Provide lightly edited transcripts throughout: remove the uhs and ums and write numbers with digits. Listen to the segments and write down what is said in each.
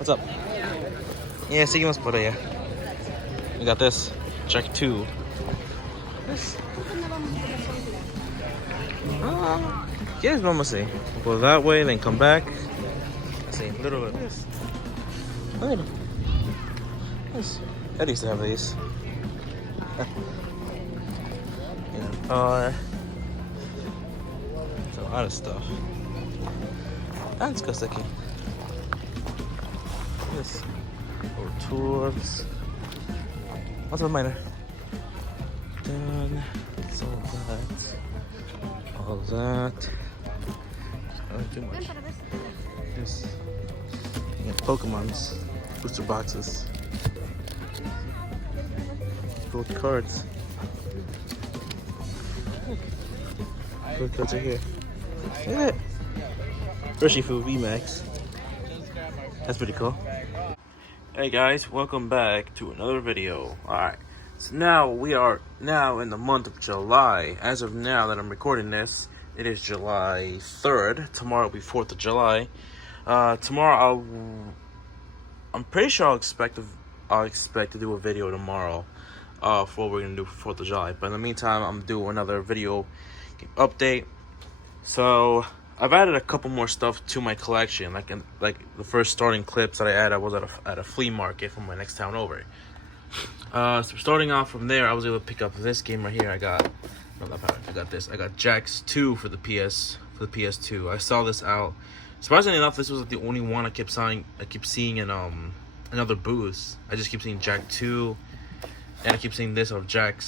What's up? Yeah, seguimos por allá. We got this. Jack 2. This. Yes, vamos a see. We'll go that way, then come back. Let's see. A little bit of this. A little. This. I used to have these. It's a lot of stuff. That's good looking. This. Little tools. What's the minor? Done. It's all that. All that. Not too much. This. And Pokemon's booster boxes. Gold cards. Gold cards are here. Look at it. Urshifu VMAX. That's pretty cool. Hey guys, welcome back to another video. Alright, so now we are now in the month of July. As of now that I'm recording this, it is July 3rd. Tomorrow will be 4th of July. Tomorrow I'm pretty sure I'll expect to do a video tomorrow for what we're gonna do for 4th of July. But in the meantime, I'm doing another video update. So I've added a couple more stuff to my collection. Like the first starting clips that I added, I was at a flea market from my next town over. So starting off from there, I was able to pick up this game right here. I got this. I got Jax 2 for the PS2. I saw this out. Surprisingly enough, this was the only one I kept seeing in another booth. I just keep seeing Jak 2, and I keep seeing this of Jak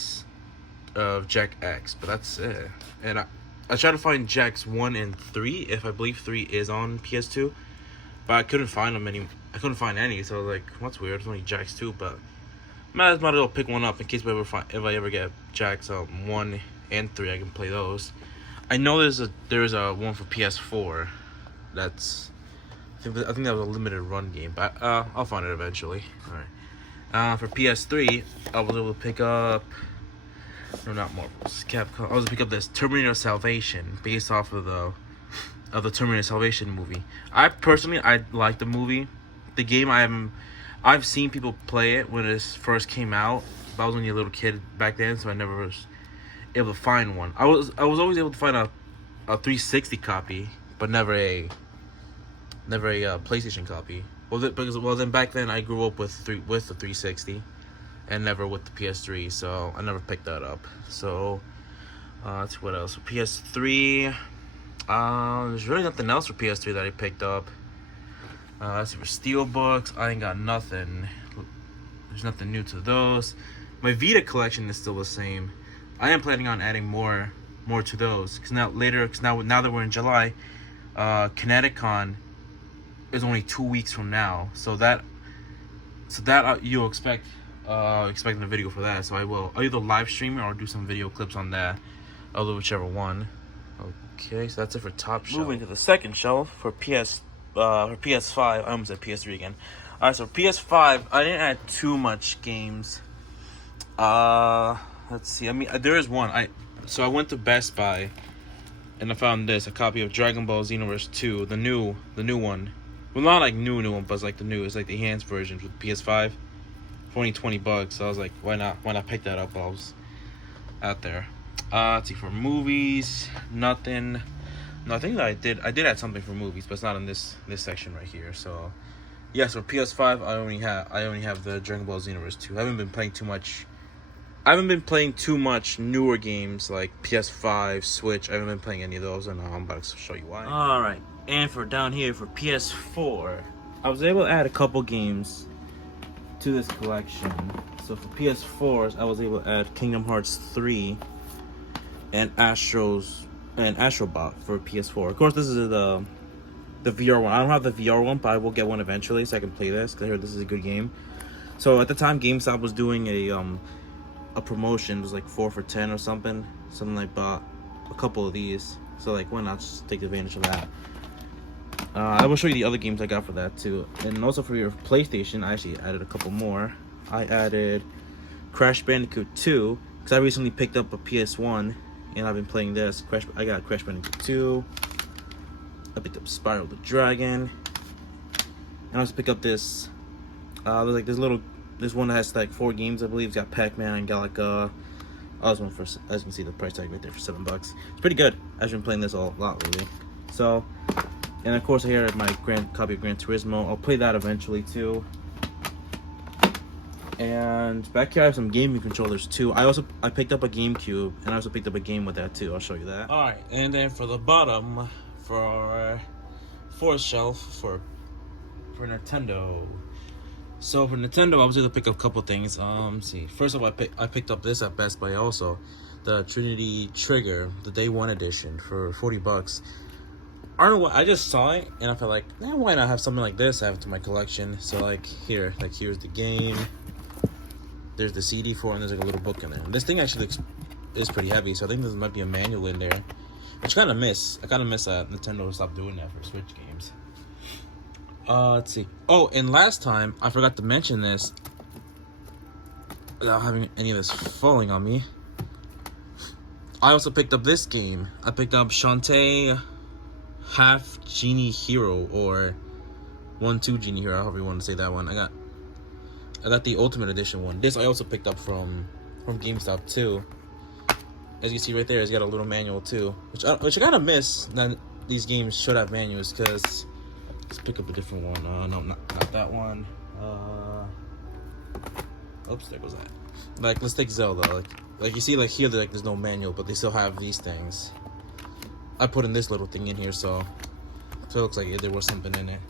X, but that's it. And I tried to find Jax 1 and 3, if I believe 3 is on PS2, but I couldn't find them any. I couldn't find any, so I was like, what's weird? It's only Jax 2, but might as well pick one up in case if I ever get Jax 1 and 3, I can play those. I know there's a one for PS4. I think that was a limited run game, but I'll find it eventually. All right. For PS3, I was able to pick up. No, not Marvel's. Capcom. I was able to pick up this Terminator Salvation, based off of the Terminator Salvation movie. I like the movie. The game I've seen people play it when it first came out. But I was only a little kid back then, so I never was able to find one. I was always able to find a 360 copy, but never a PlayStation copy. Then back then I grew up with the 360. And never with the PS3, so I never picked that up. So, let's see what else. For PS3, there's really nothing else for PS3 that I picked up. Let's see, for Steelbooks, I ain't got nothing. There's nothing new to those. My Vita collection is still the same. I am planning on adding more to those. Now that we're in July, KineticCon is only 2 weeks from now. So that you'll expecting a video for that, so I'll either live stream it or do some video clips on that. I'll do whichever one. Okay, so that's it for top shelf. Moving to the second shelf for PS5. I almost said PS3 again. Alright, so PS5, I didn't add too much games. Let's see. I mean, there is one. I went to Best Buy and I found a copy of Dragon Ball Xenoverse 2, the new one. Well, not like new one, but it's like the new. It's like the enhanced version with PS5. For only $20, so I was like, why not pick that up while I was out there. Let's see, for movies, nothing. No, I think that I did add something for movies, but it's not in this section right here. So yes, for PS5, I only have the Dragon Ball Xenoverse 2. I haven't been playing too much newer games like PS5, Switch. I haven't been playing any of those, and I'm about to show you why. Alright, and for down here for PS4, I was able to add a couple games to this collection. So for PS4s, I was able to add Kingdom Hearts 3 and Astrobot for PS4. Of course, this is the VR one. I don't have the VR one, but I will get one eventually so I can play this, because I heard this is a good game. So at the time, GameStop was doing a promotion. It was like 4 for $10 or something. I bought a couple of these. So like, why not just take advantage of that? I will show you the other games I got for that too. And also for your PlayStation, I actually added a couple more. I added Crash Bandicoot 2, because I recently picked up a PS1 and I've been playing this. I got Crash Bandicoot 2. I picked up Spyro the Dragon. And I also pick up this. There's like this one that has like 4 games, I believe. It's got Pac-Man, Galaga. I was one for, as you can see, the price tag right there for $7. It's pretty good. I've been playing this a lot lately. So, and of course, here I have my copy of Gran Turismo. I'll play that eventually too. And back here I have some gaming controllers too. I picked up a GameCube, and I also picked up a game with that too. I'll show you that. All right, and then for the bottom, for our 4th shelf for Nintendo. So for Nintendo, I was able to pick up a couple things. Let's see. First of all, I picked up this at Best Buy also, the Trinity Trigger, the Day 1 edition for $40. I don't know what, I just saw it and I felt like, why not have something like this add to my collection? So like here's the game. There's the CD for it, and there's like a little book in there. This thing actually is pretty heavy, so I think there might be a manual in there, which I kind of miss that Nintendo stopped doing that for Switch games. Let's see. Oh, and last time I forgot to mention this without having any of this falling on me. I also picked up this game. I picked up Shantae Half Genie Hero, or 1-2 Genie Hero, however you want to say that one. I got the Ultimate Edition one. This I also picked up from GameStop too. As you see right there, it's got a little manual too, which I kind of miss that these games should have manuals, because let's pick up a different one. No, not that one. Oops, there goes that. Like, let's take Zelda. Like you see, like here, like there's no manual, but they still have these things. I put in this little thing in here, so it looks like there was something in it.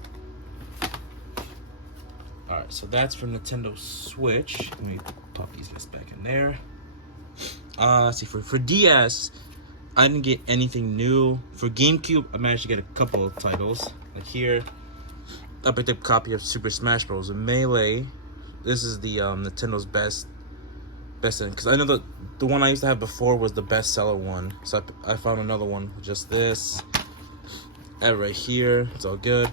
All right, so that's for Nintendo Switch. Let me pop these guys back in there. Let's see, for DS, I didn't get anything new. For GameCube, I managed to get a couple of titles. Like here, I picked up a copy of Super Smash Bros. Melee. This is the Nintendo's best in, because I know the one I used to have before was the bestseller one. So I found another one, just this. And right here, it's all good.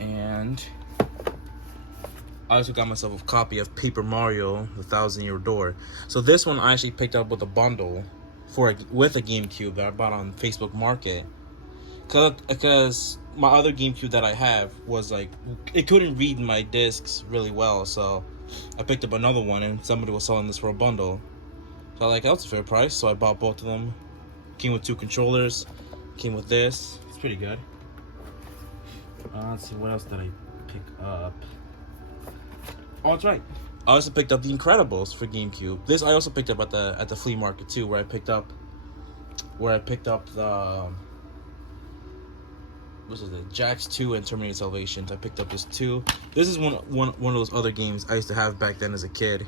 And I also got myself a copy of Paper Mario: The Thousand-Year Door. So this one I actually picked up with a bundle with a GameCube that I bought on Facebook Market. Because my other GameCube that I have was like, it couldn't read my discs really well, so I picked up another one, and somebody was selling this for a bundle. So I like, that was a fair price, so I bought both of them. Came with 2 controllers. Came with this. It's pretty good. Let's see, what else did I pick up? Oh, that's right. I also picked up The Incredibles for GameCube. This I also picked up at the flea market too, where I picked up the what's it, Jax 2 and Terminator Salvation. I picked up this too. This is one of those other games I used to have back then as a kid.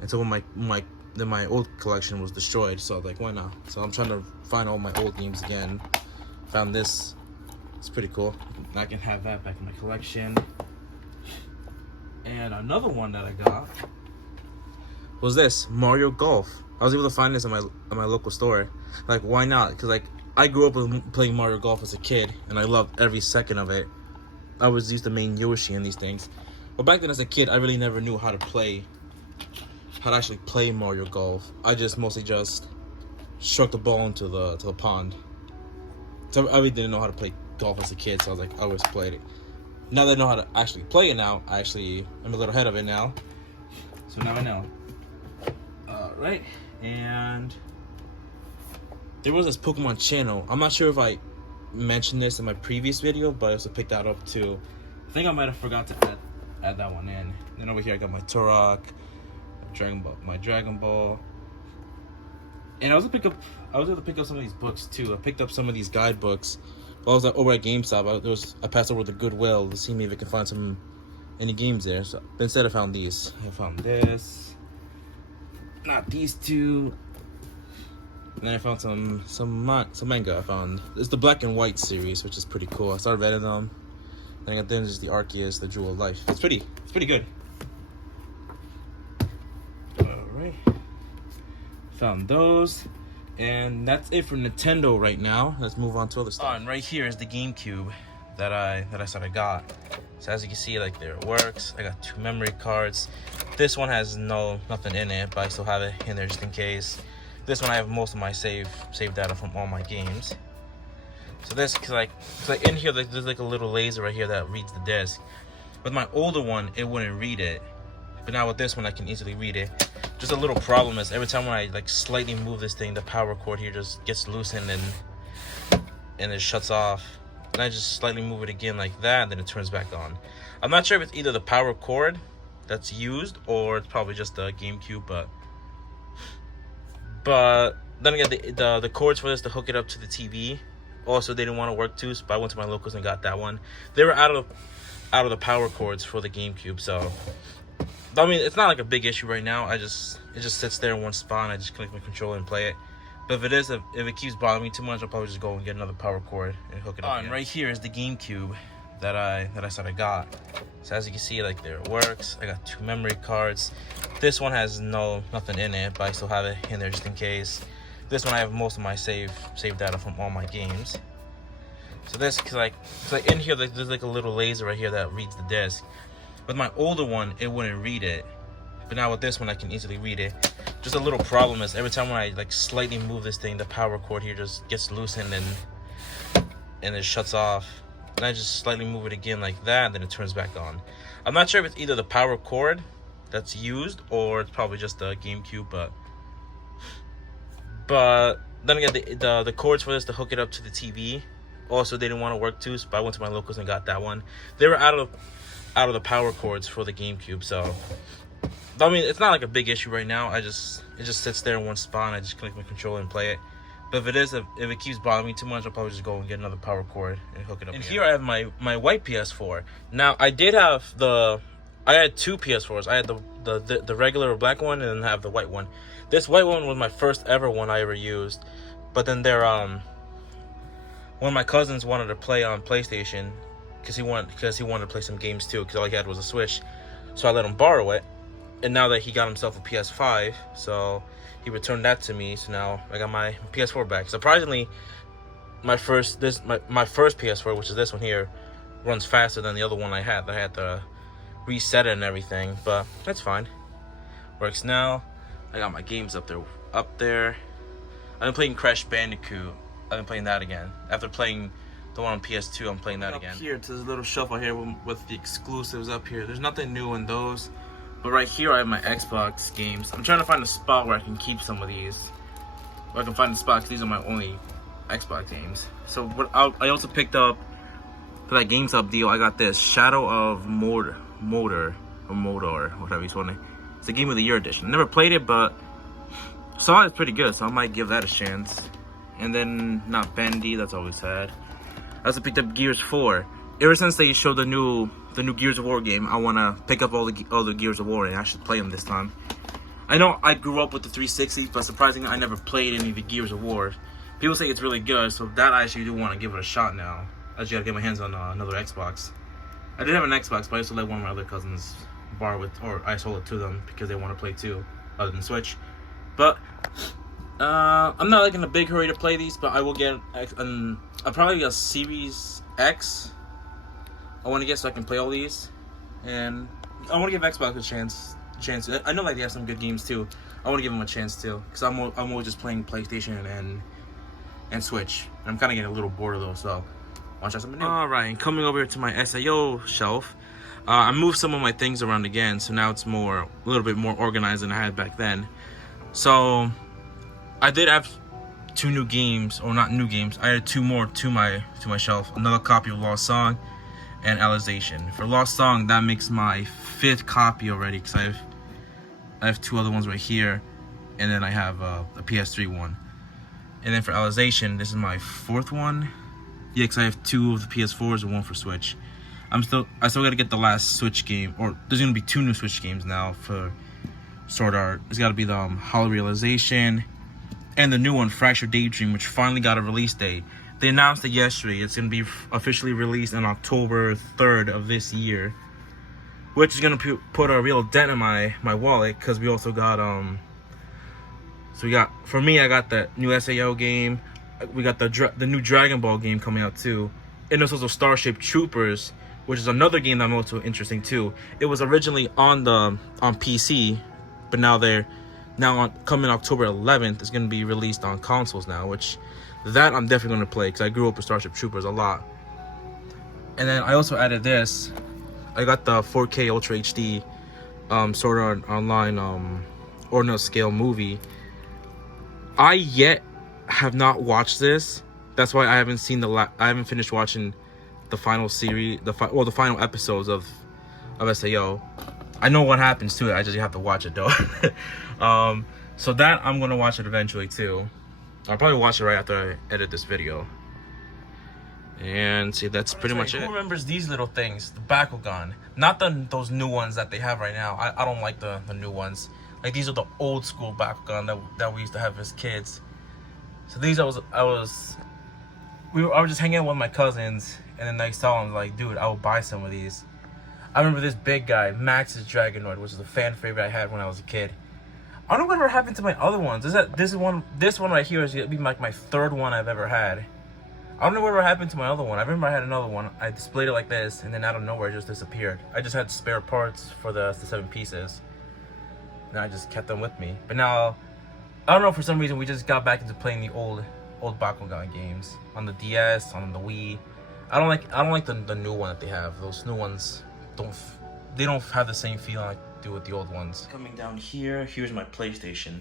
And so when my old collection was destroyed, so I was like, why not? So I'm trying to find all my old games again. Found this. It's pretty cool. I can have that back in my collection. And another one that I got was this, Mario Golf. I was able to find this at my local store. Like, why not? Because like, I grew up with playing Mario Golf as a kid, and I loved every second of it. I was used to main Yoshi and these things. But back then as a kid, I really never knew how to actually play Mario Golf. I just mostly just struck the ball into the pond. So I really didn't know how to play golf as a kid, so I was like, I always played it. Now that I know how to actually play it now, I'm a little ahead of it now. So now I know. Alright, and there was this Pokemon channel. I'm not sure if I mentioned this in my previous video, but I also picked that up too. I think I might have forgot to add that one in. Then over here I got my Turok, my Dragon Ball. And I was able to pick up some of these books too. I picked up some of these guidebooks. While I was over at GameStop, I passed over to Goodwill to see if I can find any games there. So instead I found these. I found this. Not these two. And then I found some manga. I found it's the Black and White series, which is pretty cool. I started reading them. Then I got just the Arceus, the Jewel of Life. It's pretty good. Alright. Found those. And that's it for Nintendo right now. Let's move on to other stuff. And right here is the GameCube that I said I got. So as you can see, like, there it works. I got 2 memory cards. This one has nothing in it, but I still have it in there just in case. This one I have most of my save data from all my games. So this, cause like in here, there's like a little laser right here that reads the disc. With my older one, it wouldn't read it, but now with this one, I can easily read it. Just a little problem is every time when I like slightly move this thing, the power cord here just gets loosened and it shuts off. And I just slightly move it again like that, and then it turns back on. I'm not sure if it's either the power cord that's used or it's probably just the GameCube, but then again, the cords for this to hook it up to the TV, also they didn't want to work too, so I went to my locals and got that one. They were out of the power cords for the GameCube, so I mean it's not like a big issue right now. It just sits there in one spot, and I just connect my controller and play it. But if it keeps bothering me too much, I'll probably just go and get another power cord and hook it up. And right here is the GameCube that I said I got. So as you can see, like there it works. I got 2 memory cards. This one has nothing in it, but I still have it in there just in case. This one I have most of my save data from all my games. So this, cause like in here, there's like a little laser right here that reads the disc. With my older one, it wouldn't read it, but now with this one, I can easily read it. Just a little problem is every time when I like slightly move this thing, the power cord here just gets loosened and it shuts off. And I just slightly move it again like that, and then it turns back on. I'm not sure if it's either the power cord that's used or it's probably just the GameCube, but then again, the cords for this to hook it up to the TV, also they didn't want to work too, so I went to my locals and got that one. They were out of the power cords for the GameCube, so I mean it's not like a big issue right now. It just sits there in one spot, and I just connect my controller and play it. But if it keeps bothering me too much, I'll probably just go and get another power cord and hook it up. And here I have my white PS4. Now I had 2 PS4s. I had the regular black one, and then I have the white one. This white one was my first ever one I ever used. But then one of my cousins wanted to play on PlayStation because he wanted to play some games too, because all he had was a Switch. So I let him borrow it. And now that he got himself a PS5, so he returned that to me. So now I got my PS4 back. Surprisingly, my first PS4, which is this one here, runs faster than the other one I had. I had to reset it and everything, but that's fine. Works now. I got my games up there. I've been playing Crash Bandicoot. I've been playing that again. After playing the one on PS2, I'm playing that again. Up here, to this little shelf right here with the exclusives up here. There's nothing new in those. But right here, I have my Xbox games. I'm trying to find a spot where I can keep some of these. Where I can find a spot, because these are my only Xbox games. So I also picked up, for that GameStop deal, I got this Shadow of Mordor, whatever you want to. It's a Game of the Year edition. Never played it, but saw it's pretty good, so I might give that a chance. And then, not Bendy, that's always sad. I also picked up Gears 4. Ever since they showed the new Gears of War game, I want to pick up all the Gears of War, and I should play them this time. I know I grew up with the 360, but surprisingly, I never played any of the Gears of War. People say it's really good, so that I actually do want to give it a shot now. I just gotta get my hands on another Xbox. I did have an Xbox, but I also let one of my other cousins borrow it, or I sold it to them because they want to play too, other than Switch. But I'm not like in a big hurry to play these, but I will get I'll probably get a Series X. I want to get so I can play all these, and I want to give Xbox a chance. I know like they have some good games too. I want to give them a chance too, because I'm always just playing PlayStation and Switch. I'm kind of getting a little bored though, so I want to try something new. All right, and coming over here to my SAO shelf, I moved some of my things around again, so now it's a little bit more organized than I had back then. So I did have 2 new games, or not new games. I added 2 more to my shelf. Another copy of Lost Song and Alicization. For Lost Song, that makes my 5th copy already, because I have 2 other ones right here, and then I have a PS3 one. And then for Alicization, this is my 4th one. Yeah, because I have 2 of the PS4s and 1 for Switch. I still gotta get the last Switch game, or there's gonna be 2 new Switch games now for Sword Art. There's gotta be the Hollow Realization and the new one, Fractured Daydream, which finally got a release date. They announced it yesterday. It's going to be officially released on October 3rd of this year, which is going to put a real dent in my wallet, because we also got for me, I got the new SAO game. We got the new Dragon Ball game coming out too, and there's also Starship Troopers, which is another game that I'm also interesting too. It was originally on PC, but now coming October 11th, it's going to be released on consoles now, which That I'm definitely gonna play because I grew up with Starship Troopers a lot. And then I also added this. I got the 4K Ultra HD Sword Art Online ordinal scale movie. I yet have not watched this. That's why I haven't seen I haven't finished watching the final series, the final episodes of SAO. I know what happens to it. I just have to watch it though. So that I'm gonna watch it eventually too. I'll probably watch it right after I edit this video. And see, that's pretty much it. Who remembers these little things? The Bakugan. Not those new ones that they have right now. I don't like the new ones. Like, these are the old school Bakugan that we used to have as kids. So these I was just hanging out with my cousins, and then I saw him, like, dude, I will buy some of these. I remember this big guy, Max's Dragonoid, which is a fan favorite I had when I was a kid. I don't know whatever happened to my other ones. This one right here is gonna be like my third one I've ever had. I don't know whatever happened to my other one. I remember I had another one. I displayed it like this, and then out of nowhere it just disappeared. I just had spare parts for the 7 pieces. And I just kept them with me. But now, I don't know, for some reason we just got back into playing the old Bakugan games on the DS, on the Wii. I don't like the new one that they have. Those new ones don't have the same feeling I do with the old ones. Coming down here, here's my PlayStation.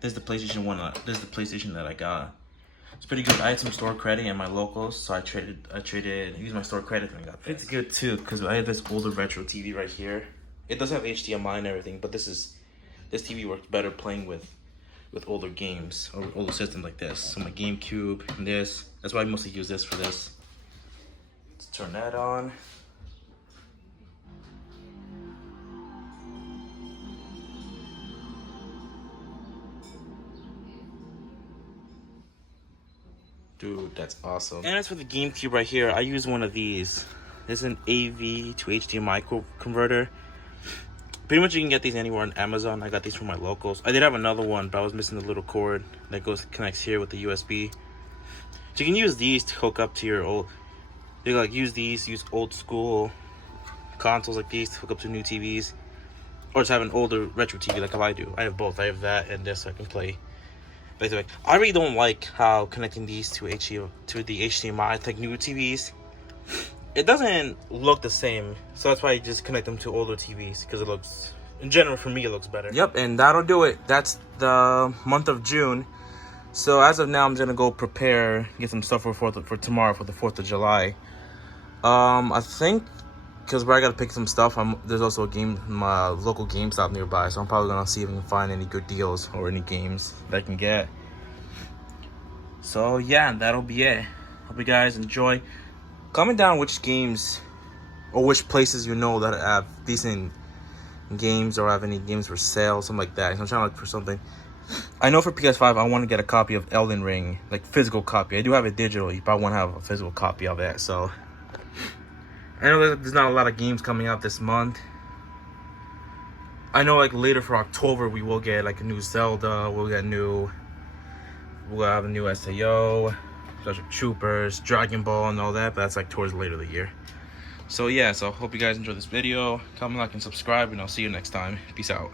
This is the PlayStation 1. This is the PlayStation that I got. It's pretty good. I had some store credit in my locals, so I used my store credit and I got this. It's good too, because I have this older retro TV right here. It does have HDMI and everything, but this TV works better playing with older games or older systems like this. So my GameCube and this. That's why I mostly use this for this. Let's turn that on. Dude, that's awesome. And as for the GameCube right here, I use one of these. This is an AV to HDMI converter. Pretty much you can get these anywhere on Amazon. I got these from my locals. I did have another one, but I was missing the little cord that connects here with the USB. So you can use these to hook up to your old... You like use old school consoles like these to hook up to new TVs. Or just have an older retro TV like I do. I have both. I have that and this, so I can play. I really don't like how connecting these to the HDMI, like new TVs, it doesn't look the same. So that's why I just connect them to older TVs, because it looks, in general, for me, it looks better. Yep, and that'll do it. That's the month of June. So as of now, I'm gonna go get some stuff for tomorrow, for the 4th of July. I think, because where I gotta pick some stuff, there's also my local GameStop nearby, so I'm probably gonna see if I can find any good deals or any games that I can get. So yeah, that'll be it. Hope you guys enjoy. Comment down which games or which places you know that have decent games or have any games for sale, something like that. I'm trying to look for something. I know for PS5, I want to get a copy of Elden Ring, like physical copy. I do have it digitally, but I want to have a physical copy of it. So I know that there's not a lot of games coming out this month. I know like later for October we will get like a new Zelda, we'll have a new SAO, Starship Troopers, Dragon Ball and all that, but that's like towards later the year. So yeah, so hope you guys enjoyed this video. Comment, like, and subscribe, and I'll see you next time. Peace out.